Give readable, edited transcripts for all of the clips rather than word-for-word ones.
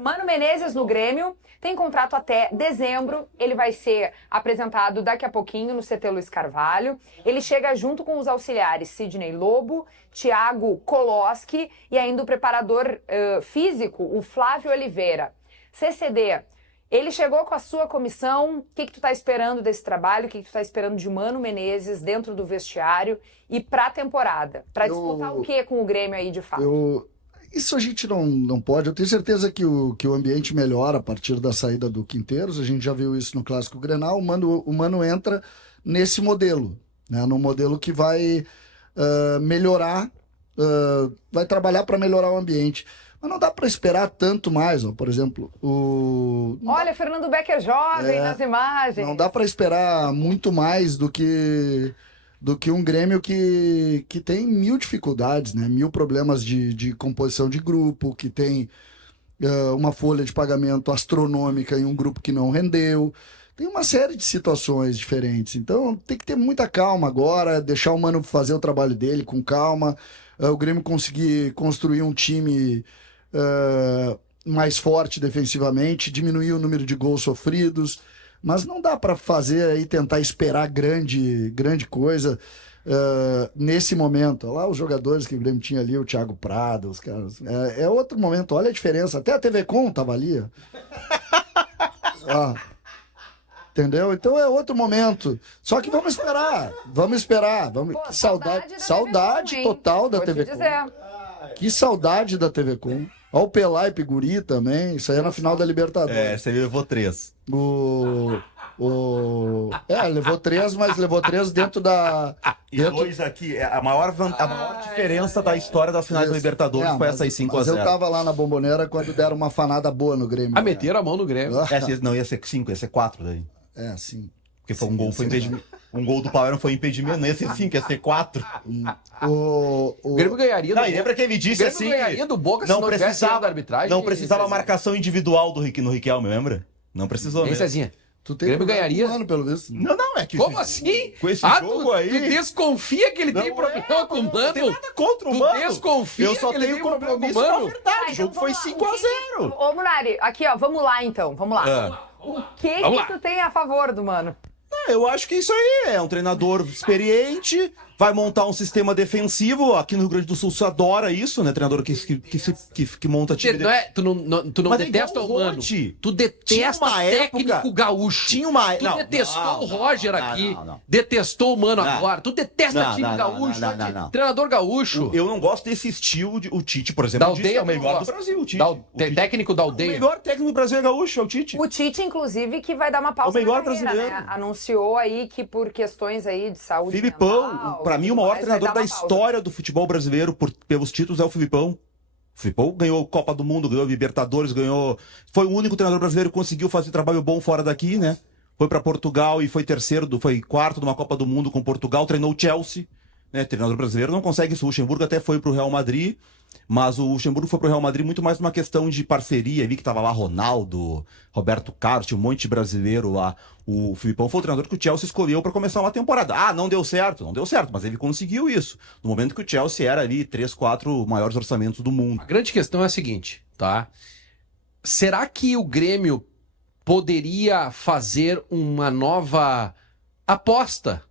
Mano Menezes no Grêmio tem contrato até dezembro. Ele vai ser apresentado daqui a pouquinho no CT Luiz Carvalho. Ele chega junto com os auxiliares Sidney Lobo, Thiago Koloski e ainda o preparador físico, o Flávio Oliveira. CCD, ele chegou com a sua comissão. O que tu tá esperando desse trabalho? O que tu tá esperando de Mano Menezes dentro do vestiário e pra temporada? Pra disputar o que com o Grêmio aí de fato? Isso a gente não pode. Eu tenho certeza que o ambiente melhora a partir da saída do Quinteiros. A gente já viu isso no Clássico Grenal. O Mano entra nesse modelo, né? No modelo que vai melhorar, vai trabalhar para melhorar o ambiente. Mas não dá para esperar tanto mais, ó. Por exemplo, Olha, Fernando Becker jovem nas imagens. Não dá para esperar muito mais do que um Grêmio que tem mil dificuldades, né? Mil problemas de composição de grupo, que tem uma folha de pagamento astronômica em um grupo que não rendeu. Tem uma série de situações diferentes. Então tem que ter muita calma agora, deixar o Mano fazer o trabalho dele com calma, o Grêmio conseguir construir um time mais forte defensivamente, diminuir o número de gols sofridos. Mas não dá para fazer aí, tentar esperar grande coisa nesse momento. Olha lá os jogadores que o Grêmio tinha ali, o Thiago Prado, os caras. É outro momento, olha a diferença. Até a TV Com tava ali. Entendeu? Então é outro momento. Só que vamos esperar. Pô, saudade total da TV Com. Que saudade da TV Com. Olha o Pelé e Piguri também. Isso aí é na final da Libertadores. Você levou 3. Levou 3, mas levou 3 dentro da... E 2 aqui. A maior diferença da história das finais da Libertadores foi essas 5-0. Mas eu tava lá na Bombonera quando deram uma fanada boa no Grêmio. Meteram a mão no Grêmio. Não, ia ser 5, ia ser 4 daí. Sim. Porque foi um gol, foi impedimento. Um gol do Palmeiras foi impedimento, não ia ser 5, ia ser 4. O Grêmio ganharia do Boca. Lembra que ele disse assim? Ganharia do Boca se não precisava da arbitragem. Não precisava a marcação individual no Riquelme, lembra? Não precisou mesmo. Cezinha? Tu tem Grêmio ganharia? Um ano, pelo visto. Não, é que... Como assim? Com esse jogo aí... Tu desconfia que ele tem problema com o Mano? Não tem nada contra o Mano. Tu desconfia eu só que ele tenho tem problema com o compromisso Mano? com a verdade. O jogo foi 5-0. Ô, Munari, aqui, ó, vamos lá então, vamos lá. O que tu tem a favor do Mano? Eu acho que isso aí é um treinador experiente, vai montar um sistema defensivo. Aqui no Rio Grande do Sul se adora isso, né? Treinador que monta time. Tu não detesta o Mano. Tu detesta o técnico gaúcho. Tu detestou o Roger aqui. Detestou o Mano agora. Tu detesta time gaúcho. Treinador gaúcho. Eu não gosto desse estilo. O Tite, por exemplo, é o melhor do Brasil. Técnico da aldeia. O melhor técnico do Brasil é gaúcho, é o Tite. O Tite, inclusive, que vai dar uma pausa na carreira, brasileiro. Né? Anunciou aí que por questões aí de saúde Filipão, pra mim o maior treinador da história do futebol brasileiro pelos títulos é o Filipão. O Filipão ganhou Copa do Mundo, ganhou Libertadores, foi o único treinador brasileiro que conseguiu fazer trabalho bom fora daqui, né? Foi pra Portugal e foi quarto de uma Copa do Mundo com Portugal, treinou o Chelsea, né? Treinador brasileiro não consegue isso. O Luxemburgo até foi pro Real Madrid, mas o Luxemburgo foi pro Real Madrid muito mais uma questão de parceria. Ali que tava lá Ronaldo, Roberto Carlos, tinha um monte de brasileiro lá. O Filipão foi o treinador que o Chelsea escolheu para começar uma temporada. Não deu certo, mas ele conseguiu isso. No momento que o Chelsea era ali 3, 4 maiores orçamentos do mundo. A grande questão é a seguinte, tá? Será que o Grêmio poderia fazer uma nova aposta,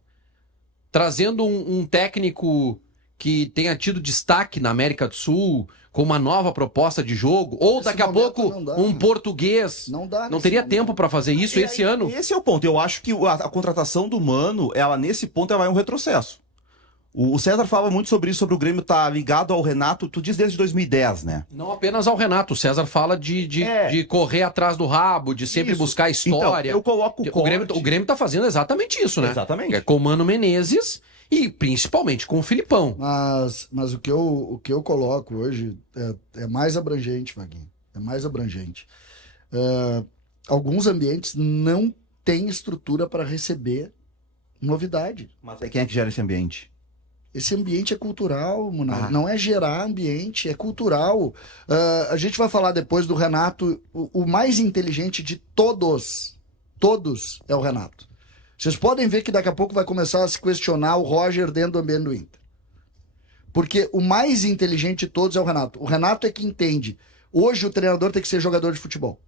trazendo um técnico que tenha tido destaque na América do Sul, com uma nova proposta de jogo, ou daqui a pouco um português? Não teria tempo para fazer isso esse ano? Esse é o ponto. Eu acho que a contratação do Mano, nesse ponto, ela é um retrocesso. O César fala muito sobre isso, sobre o Grêmio estar ligado ao Renato, tu diz desde 2010, né? Não apenas ao Renato, o César fala de correr atrás do rabo, de sempre buscar história. Então, eu coloco o Grêmio tá fazendo exatamente isso, né? Exatamente. É com o Mano Menezes e principalmente com o Filipão. Mas o que eu coloco hoje é mais abrangente, Vaguinho. É mais abrangente. Alguns ambientes não têm estrutura para receber novidade. Mas quem é que gera esse ambiente? Esse ambiente é cultural, Munari. Não é gerar ambiente, é cultural. A gente vai falar depois do Renato. O mais inteligente de todos é o Renato. Vocês podem ver que daqui a pouco vai começar a se questionar o Roger dentro do ambiente do Inter. Porque o mais inteligente de todos é o Renato. O Renato é que entende Hoje o treinador tem que ser jogador de futebol.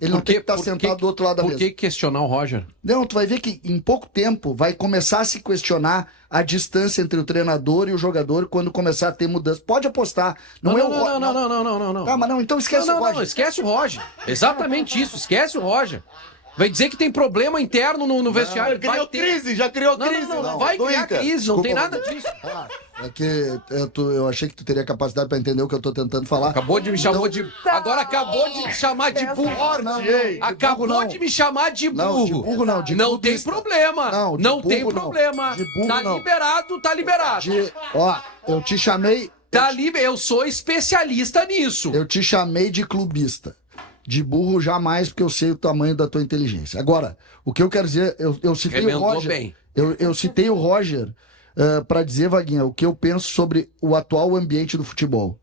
Ele não tem que estar sentado do outro lado da mesa. Por que questionar o Roger? Não, tu vai ver que em pouco tempo vai começar a se questionar a distância entre o treinador e o jogador quando começar a ter mudança. Pode apostar. Não. Tá, mas não, então esquece o Roger. Não, esquece o Roger. Exatamente isso, esquece o Roger. Vai dizer que tem problema interno no vestiário. Já criou crise. Não, vai criar crise, não tem nada disso. É que eu achei que tu teria capacidade pra entender o que eu tô tentando falar. Acabou de me chamar de... Agora acabou de me chamar de burro. Acabou de me chamar de burro. Não, de burro não. De não tem clubista. problema. Não, tem problema. De burro Tá não. liberado, tá liberado. Ó, eu te chamei... Eu sou especialista nisso. Eu te chamei de clubista. De burro jamais, porque eu sei o tamanho da tua inteligência. Agora, o que eu quero dizer, eu citei Remendou o Roger. bem. Eu citei o Roger para dizer, Vaguinha, o que eu penso sobre o atual ambiente do futebol.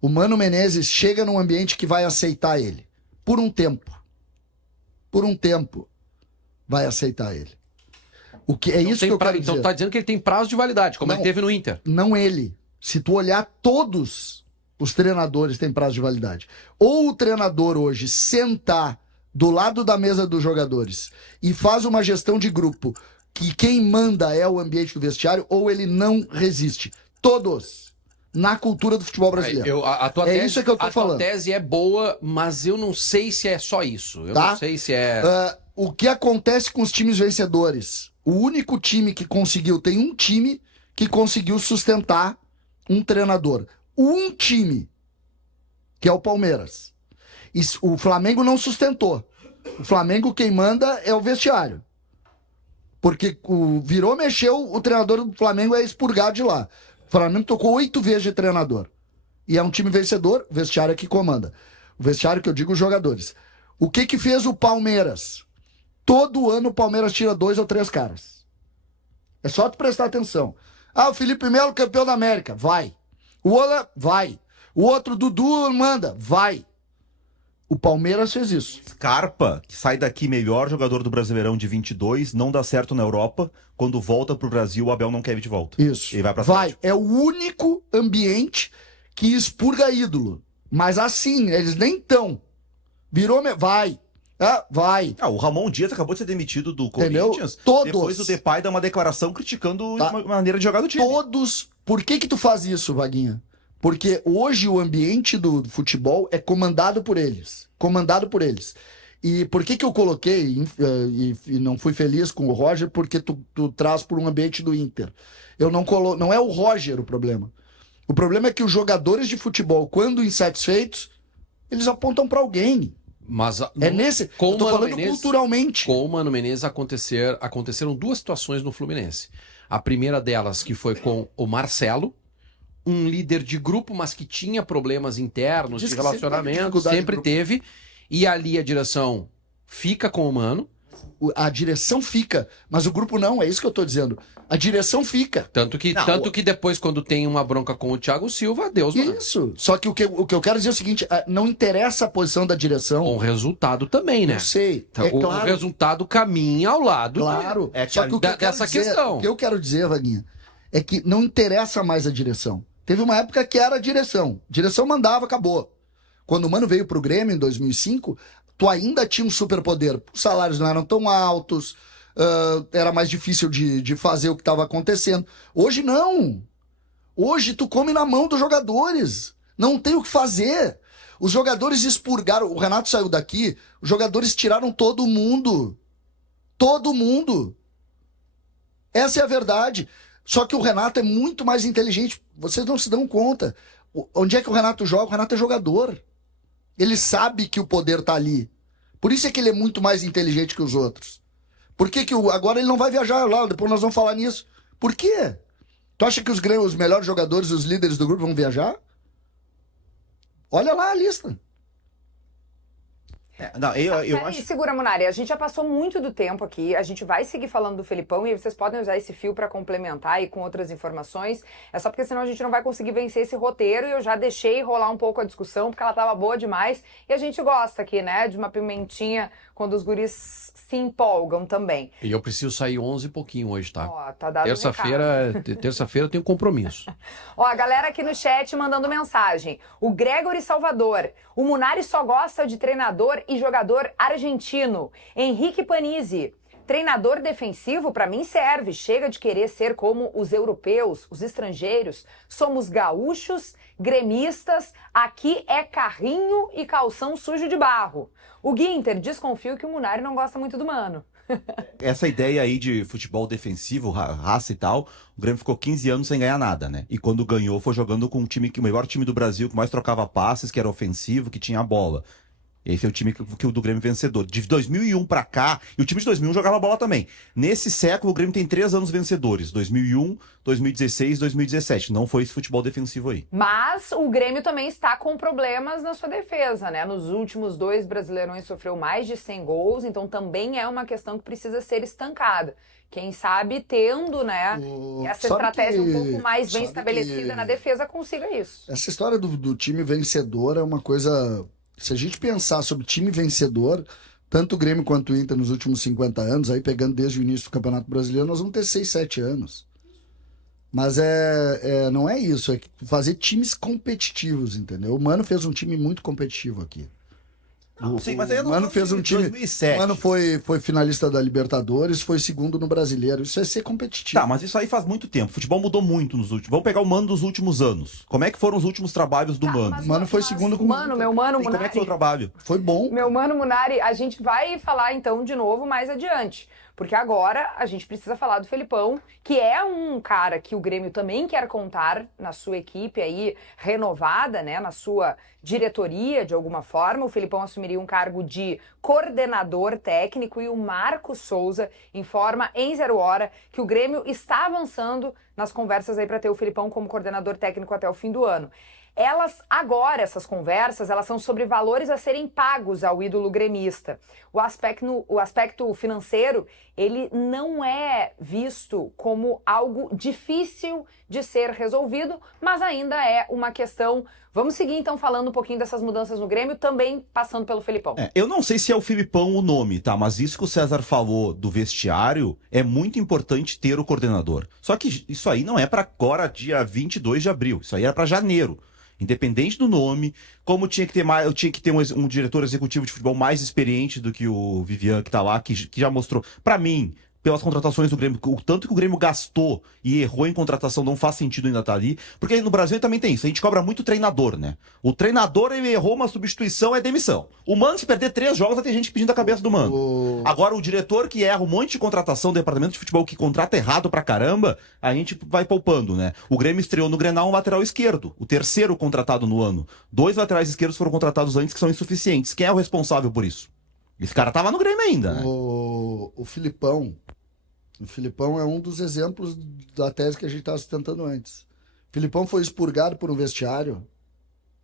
O Mano Menezes chega num ambiente que vai aceitar ele. Por um tempo. Por um tempo. Vai aceitar ele. O que é Então isso que eu quero dizer. Então tá dizendo que ele tem prazo de validade, como Não. ele teve no Inter. Não ele. Se tu olhar todos os treinadores têm prazo de validade. Ou o treinador hoje sentar do lado da mesa dos jogadores e faz uma gestão de grupo que quem manda é o ambiente do vestiário, ou ele não resiste. Todos. Na cultura do futebol brasileiro. A tua É tese, isso que eu tô falando. A tua tese é boa, mas eu não sei se é só isso. Eu Tá? não sei se é... O que acontece com os times vencedores? O único time que conseguiu, tem um time que conseguiu sustentar um treinador. Um time, que é o Palmeiras. O Flamengo não sustentou. O Flamengo, quem manda é o vestiário. Porque virou, mexeu, o treinador do Flamengo é expurgado de lá. O Flamengo tocou 8 vezes de treinador. E é um time vencedor, o vestiário é que comanda. O vestiário que eu digo, os jogadores. O que fez o Palmeiras? Todo ano o Palmeiras tira 2 ou 3 caras. É só tu prestar atenção. O Felipe Melo, campeão da América. Vai. O Ola, vai. O outro, Dudu, manda. Vai. O Palmeiras fez isso. Scarpa, que sai daqui melhor jogador do Brasileirão de 22, não dá certo na Europa. Quando volta pro Brasil, o Abel não quer ir de volta. Isso. Ele vai pra Vai. É o único ambiente que expurga ídolo. Mas assim, eles nem tão. Virou... Vai. Vai. O Ramon Dias acabou de ser demitido do Entendeu? Corinthians. Todos. Depois o Depay dá uma declaração criticando Tá. a maneira de jogar do time. Todos. Por que tu faz isso, Vaguinha? Porque hoje o ambiente do futebol é comandado por eles. Comandado por eles. E por que eu coloquei e não fui feliz com o Roger? Porque tu traz por um ambiente do Inter. Não é o Roger o problema. O problema é que os jogadores de futebol, quando insatisfeitos, eles apontam para alguém. Mas Eu tô falando culturalmente. Com o Mano Menezes aconteceram 2 situações no Fluminense. A primeira delas que foi com o Marcelo, um líder de grupo, mas que tinha problemas internos de relacionamento, sempre teve. E ali a direção fica com o Mano. A direção fica, mas o grupo não, é isso que eu tô dizendo. A direção fica. Tanto que depois, quando tem uma bronca com o Thiago Silva, Deus mano. Isso. Só que o que eu quero dizer é o seguinte, não interessa a posição da direção. Com o resultado também, né? Eu sei. Então, o resultado caminha ao lado. Claro. Só que dessa questão. O que eu quero dizer, Vaguinha, é que não interessa mais a direção. Teve uma época que era a direção. Direção mandava, acabou. Quando o Mano veio pro Grêmio em 2005, tu ainda tinha um superpoder. Os salários não eram tão altos, era mais difícil de fazer o que estava acontecendo. Hoje não. Hoje tu come na mão dos jogadores. Não tem o que fazer. Os jogadores expurgaram. O Renato saiu daqui, os jogadores tiraram todo mundo. Todo mundo. Essa é a verdade. Só que o Renato é muito mais inteligente. Vocês não se dão conta. Onde é que o Renato joga? O Renato é jogador. Ele sabe que o poder tá ali. Por isso é que ele é muito mais inteligente que os outros. Por que agora ele não vai viajar lá? Depois nós vamos falar nisso. Por quê? Tu acha que os melhores jogadores, os líderes do grupo vão viajar? Olha lá a lista. Não, eu Peraí, acho... segura, Munari. A gente já passou muito do tempo aqui. A gente vai seguir falando do Felipão e vocês podem usar esse fio para complementar aí com outras informações. É só porque senão a gente não vai conseguir vencer esse roteiro e eu já deixei rolar um pouco a discussão porque ela tava boa demais. E a gente gosta aqui, né, de uma pimentinha quando os guris se empolgam também. E eu preciso sair 11 e pouquinho hoje, tá? Ó, tá dado o recado. Terça-feira eu tenho compromisso. Ó, a galera aqui no chat mandando mensagem. O Gregory Salvador. O Munari só gosta de treinador e jogador argentino. Henrique Panizzi. Treinador defensivo pra mim serve. Chega de querer ser como os europeus, os estrangeiros. Somos gaúchos, gremistas. Aqui é carrinho e calção sujo de barro. O Guinter, desconfio que o Munari não gosta muito do Mano. Essa ideia aí de futebol defensivo, raça e tal, o Grêmio ficou 15 anos sem ganhar nada, né? E quando ganhou, foi jogando com o melhor time do Brasil, que mais trocava passes, que era ofensivo, que tinha a bola. Esse é o time que o do Grêmio vencedor. De 2001 pra cá, e o time de 2001 jogava bola também. Nesse século, o Grêmio tem 3 anos vencedores. 2001, 2016, 2017. Não foi esse futebol defensivo aí. Mas o Grêmio também está com problemas na sua defesa, né? Nos últimos 2 Brasileirões sofreu mais de 100 gols, então também é uma questão que precisa ser estancada. Quem sabe tendo, né, essa estratégia um pouco mais bem estabelecida na defesa consiga isso. Essa história do time vencedor é uma coisa... Se a gente pensar sobre time vencedor, tanto o Grêmio quanto o Inter nos últimos 50 anos, aí pegando desde o início do Campeonato Brasileiro, nós vamos ter 6, 7 anos. Mas não é isso, é fazer times competitivos, entendeu? O Mano fez um time muito competitivo aqui. Sim, mas aí o Mano fez um time. 2007. O Mano foi finalista da Libertadores, foi segundo no Brasileiro. Isso é ser competitivo. Tá, mas isso aí faz muito tempo. O futebol mudou muito nos últimos. Vamos pegar o Mano dos últimos anos. Como é que foram os últimos trabalhos do Mano? O Mano foi segundo com o Mano, meu Mano E como é que Munari. foi o trabalho? Foi bom. Meu Mano Munari, a gente vai falar então de novo mais adiante. Porque agora a gente precisa falar do Felipão, que é um cara que o Grêmio também quer contar na sua equipe aí renovada, né, na sua diretoria de alguma forma. O Felipão assumiria um cargo de coordenador técnico e o Marcos Souza informa em 0 hora que o Grêmio está avançando nas conversas aí para ter o Felipão como coordenador técnico até o fim do ano. Essas conversas, elas são sobre valores a serem pagos ao ídolo gremista. O aspecto financeiro, ele não é visto como algo difícil de ser resolvido, mas ainda é uma questão. Vamos seguir então falando um pouquinho dessas mudanças no Grêmio, também passando pelo Felipão. Eu não sei se é o Filipão o nome, tá? Mas isso que o César falou do vestiário, é muito importante ter o coordenador. Só que isso aí não é para agora, dia 22 de abril. Isso aí era para janeiro. Independente do nome, como tinha que ter mais, eu tinha que ter um diretor executivo de futebol mais experiente do que o Vivian que tá lá, que já mostrou, pra mim, pelas contratações do Grêmio, o tanto que o Grêmio gastou e errou em contratação não faz sentido ainda estar ali, porque no Brasil também tem isso, a gente cobra muito o treinador, né? O treinador, ele errou uma substituição, é demissão. O Mano, se perder 3 jogos, vai ter gente pedindo a cabeça do Mano. Agora, o diretor que erra um monte de contratação do departamento de futebol, que contrata errado pra caramba, a gente vai poupando, né? O Grêmio estreou no Grenal um lateral esquerdo, o terceiro contratado no ano. 2 laterais esquerdos foram contratados antes, que são insuficientes. Quem é o responsável por isso? Esse cara tava no Grêmio ainda, né? O Filipão é um dos exemplos da tese que a gente estava sustentando antes. O Filipão foi expurgado por um vestiário.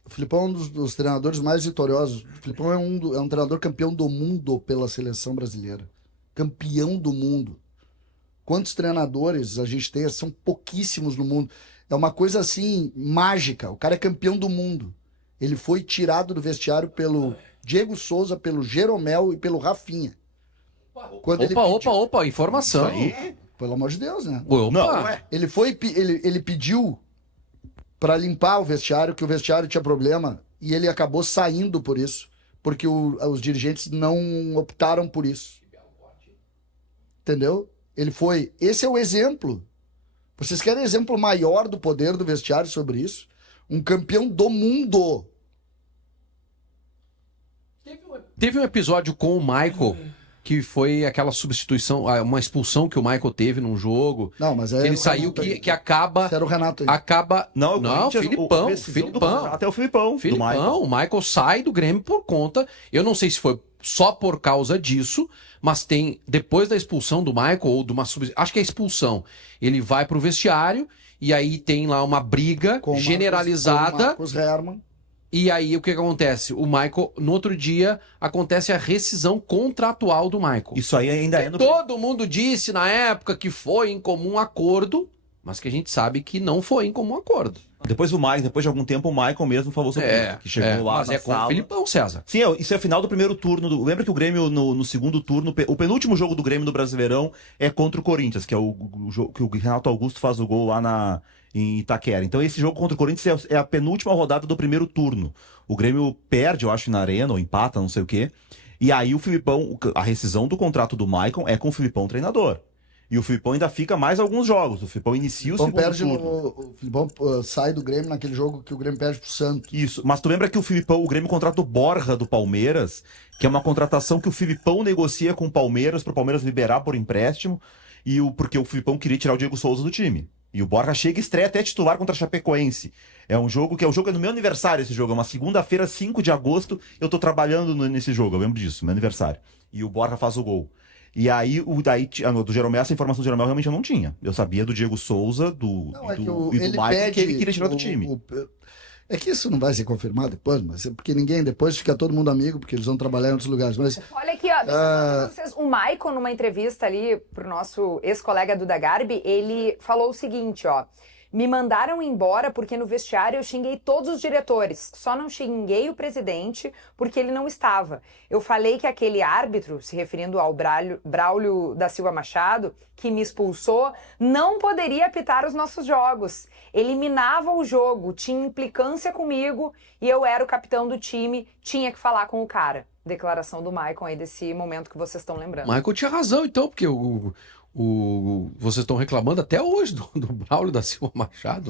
O Filipão é um dos treinadores mais vitoriosos. O Filipão é um treinador campeão do mundo pela seleção brasileira. Campeão do mundo. Quantos treinadores a gente tem? São pouquíssimos no mundo. É uma coisa assim, mágica. O cara é campeão do mundo. Ele foi tirado do vestiário pelo Diego Souza, pelo Jeromel e pelo Rafinha. Opa, informação. Pelo amor de Deus, né? Opa. Não é. Ele pediu para limpar o vestiário, que o vestiário tinha problema, e ele acabou saindo por isso, porque os dirigentes não optaram por isso. Entendeu? Esse é o exemplo. Vocês querem exemplo maior do poder do vestiário sobre isso? Um campeão do mundo. Teve um episódio com o Michael, que foi aquela substituição, uma expulsão que o Michael teve num jogo. Não, mas ele saiu que acaba. Era o Renato aí. Acaba. Não, Filipão. Até o Filipão. O Michael sai do Grêmio por conta. Eu não sei se foi só por causa disso, mas tem. Depois da expulsão do Michael, ou de uma acho que é a expulsão, ele vai pro vestiário e aí tem lá uma briga generalizada. Com o Marcos Herrmann. E aí o que acontece? O Michael, no outro dia, acontece a rescisão contratual do Michael. Isso aí ainda é no... Todo mundo disse na época que foi em comum acordo, mas que a gente sabe que não foi em comum acordo. Depois de algum tempo, o Michael mesmo falou sobre isso, que chegou lá mas na com o sala. Filipão, César. Sim, isso é final do primeiro turno. Lembra que o Grêmio, no segundo turno, o penúltimo jogo do Grêmio no Brasileirão é contra o Corinthians, que é o jogo que o Renato Augusto faz o gol lá em Itaquera. Então esse jogo contra o Corinthians é a penúltima rodada do primeiro turno. O Grêmio perde, eu acho, na Arena, ou empata, não sei o quê. E aí o Filipão, a rescisão do contrato do Michael é com o Filipão treinador. E o Filipão ainda fica mais alguns jogos. O Filipão inicia o segundo turno. O Filipão sai do Grêmio naquele jogo que o Grêmio perde pro Santos. Isso, mas tu lembra que o Grêmio contrata o Borja do Palmeiras, que é uma contratação que o Filipão negocia com o Palmeiras, pro Palmeiras liberar por empréstimo, porque o Filipão queria tirar o Diego Souza do time. E o Borja chega e estreia até titular contra a Chapecoense. É um jogo é no meu aniversário esse jogo, é uma segunda-feira, 5 de agosto, eu tô trabalhando nesse jogo, eu lembro disso, meu aniversário. E o Borja faz o gol. E aí, do Jeromel, essa informação do Jeromel realmente eu não tinha. Eu sabia do Diego Souza, do Mike, que ele queria tirar do time. É que isso não vai ser confirmado depois, mas porque depois fica todo mundo amigo, porque eles vão trabalhar em outros lugares. Mas, olha aqui, ó, deixa eu falar pra vocês. O Michael, numa entrevista ali pro nosso ex-colega Duda Garbi, ele falou o seguinte, ó. Me mandaram embora porque no vestiário eu xinguei todos os diretores, só não xinguei o presidente porque ele não estava. Eu falei que aquele árbitro, se referindo ao Braulio da Silva Machado, que me expulsou, não poderia apitar os nossos jogos. Eliminava o jogo, tinha implicância comigo e eu era o capitão do time, tinha que falar com o cara. Declaração do Michael aí desse momento que vocês estão lembrando. Michael tinha razão então, porque vocês estão reclamando até hoje do Braulio da Silva Machado.